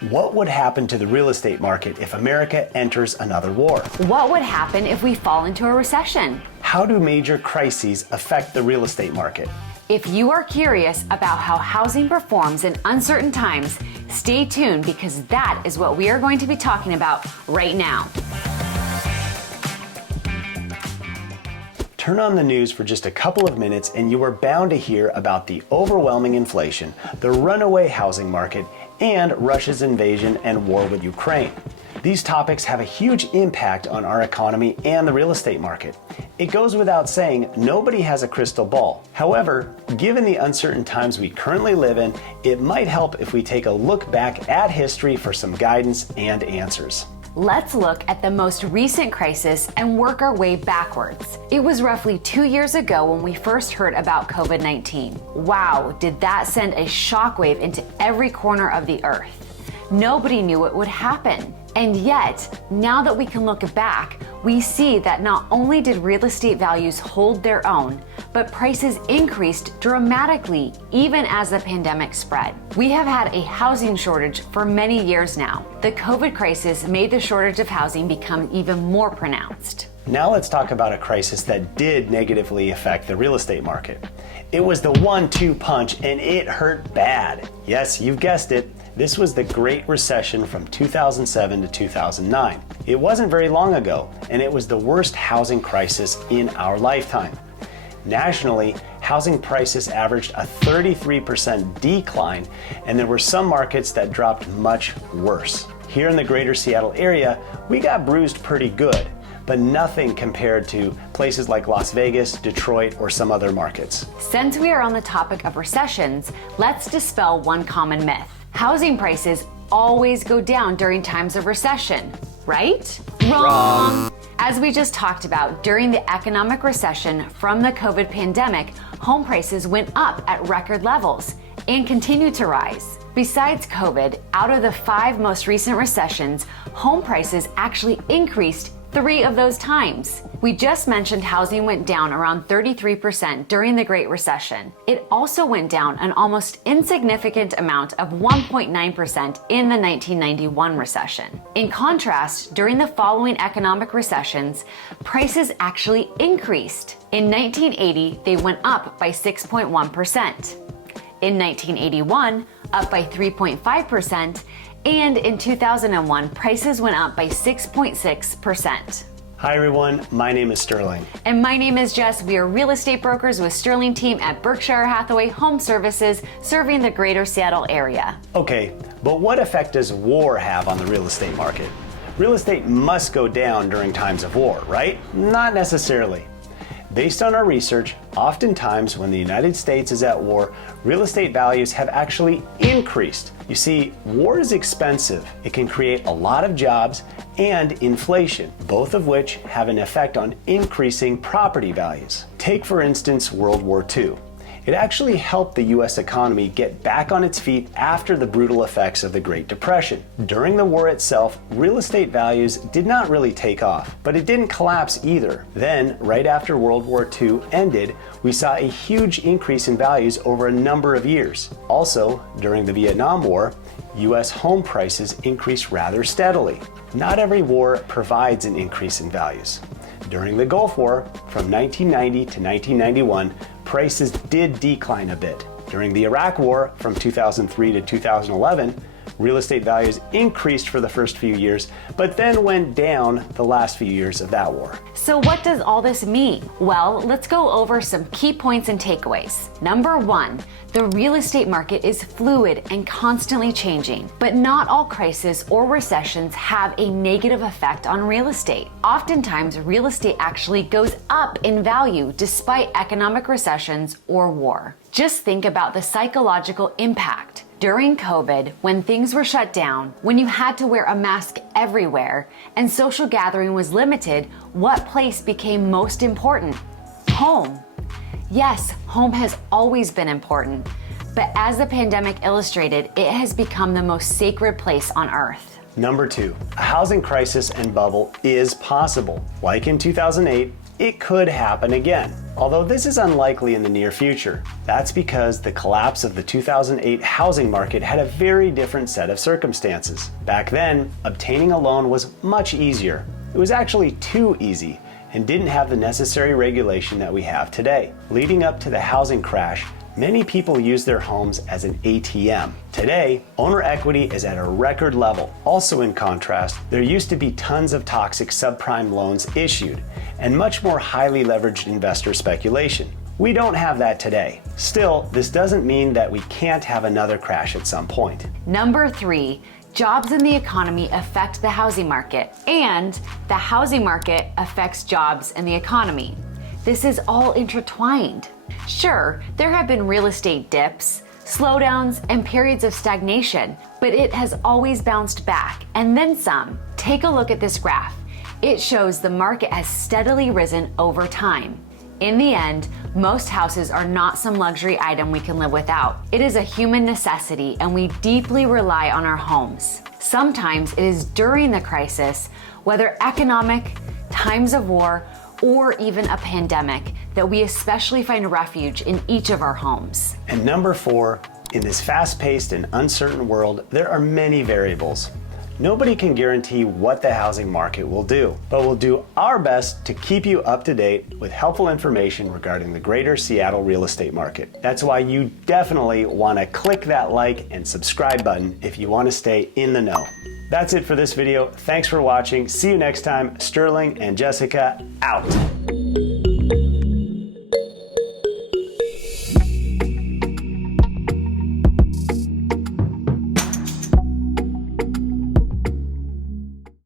What would happen to the real estate market if America enters another war? What would happen if we fall into a recession? How do major crises affect the real estate market? If you are curious about how housing performs in uncertain times, stay tuned because that is what we are going to be talking about right now. Turn on the news for just a couple of minutes and you are bound to hear about the overwhelming inflation, the runaway housing market, and Russia's invasion and war with Ukraine. These topics have a huge impact on our economy and the real estate market. It goes without saying, nobody has a crystal ball. However, given the uncertain times we currently live in, it might help if we take a look back at history for some guidance and answers. Let's look at the most recent crisis and work our way backwards. It was roughly 2 years ago when we first heard about COVID-19. Wow, did that send a shockwave into every corner of the earth. Nobody knew it would happen. And yet, now that we can look back, we see that not only did real estate values hold their own, but prices increased dramatically even as the pandemic spread. We have had a housing shortage for many years now. The COVID crisis made the shortage of housing become even more pronounced. Now let's talk about a crisis that did negatively affect the real estate market. It was the 1-2 punch and it hurt bad. Yes, you've guessed it. This was the Great Recession from 2007 to 2009. It wasn't very long ago, and it was the worst housing crisis in our lifetime. Nationally, housing prices averaged a 33% decline, and there were some markets that dropped much worse. Here in the greater Seattle area, we got bruised pretty good, but nothing compared to places like Las Vegas, Detroit, or some other markets. Since we are on the topic of recessions, let's dispel one common myth. Housing prices always go down during times of recession, right? Wrong! As we just talked about, during the economic recession from the COVID pandemic, home prices went up at record levels and continue to rise. Besides COVID, out of the 5 most recent recessions, home prices actually increased 3 of those times. We just mentioned housing went down around 33% during the Great Recession. It also went down an almost insignificant amount of 1.9% in the 1991 recession. In contrast, during the following economic recessions, prices actually increased. In 1980, they went up by 6.1%. In 1981, up by 3.5%, and in 2001, prices went up by 6.6%. Hi everyone, my name is Sterling. And my name is Jess. We are real estate brokers with Sterling team at Berkshire Hathaway Home Services, serving the greater Seattle area. Okay, but what effect does war have on the real estate market? Real estate must go down during times of war, right? Not necessarily. Based on our research, oftentimes when the United States is at war, real estate values have actually increased. You see, war is expensive. It can create a lot of jobs and inflation, both of which have an effect on increasing property values. Take, for instance, World War II. It actually helped the U.S. economy get back on its feet after the brutal effects of the Great Depression. During the war itself, real estate values did not really take off, but it didn't collapse either. Then, right after World War II ended, we saw a huge increase in values over a number of years. Also, during the Vietnam War, U.S. home prices increased rather steadily. Not every war provides an increase in values. During the Gulf War, from 1990 to 1991, prices did decline a bit. During the Iraq War, from 2003 to 2011, real estate values increased for the first few years, but then went down the last few years of that war. So what does all this mean? Well, let's go over some key points and takeaways. Number 1, the real estate market is fluid and constantly changing, but not all crises or recessions have a negative effect on real estate. Oftentimes, real estate actually goes up in value despite economic recessions or war. Just think about the psychological impact. During COVID, when things were shut down, when you had to wear a mask everywhere, and social gathering was limited, what place became most important? Home. Yes, home has always been important, but as the pandemic illustrated, it has become the most sacred place on earth. Number 2, a housing crisis and bubble is possible. Like in 2008, it could happen again. Although this is unlikely in the near future. That's because the collapse of the 2008 housing market had a very different set of circumstances. Back then, obtaining a loan was much easier. It was actually too easy and didn't have the necessary regulation that we have today. Leading up to the housing crash, many people used their homes as an ATM. Today, owner equity is at a record level. Also in contrast, there used to be tons of toxic subprime loans issued and much more highly leveraged investor speculation. We don't have that today. Still, this doesn't mean that we can't have another crash at some point. Number 3, jobs in the economy affect the housing market, and the housing market affects jobs in the economy. This is all intertwined. Sure, there have been real estate dips, slowdowns, and periods of stagnation, but it has always bounced back, and then some. Take a look at this graph. It shows the market has steadily risen over time. In the end, most houses are not some luxury item we can live without. It is a human necessity, and we deeply rely on our homes. Sometimes it is during the crisis, whether economic, times of war, or even a pandemic, that we especially find refuge in each of our homes. And number 4, in this fast-paced and uncertain world, there are many variables. Nobody can guarantee what the housing market will do, but we'll do our best to keep you up to date with helpful information regarding the greater Seattle real estate market. That's why you definitely want to click that like and subscribe button if you want to stay in the know. That's it for this video. Thanks for watching. See you next time. Sterling and Jessica out.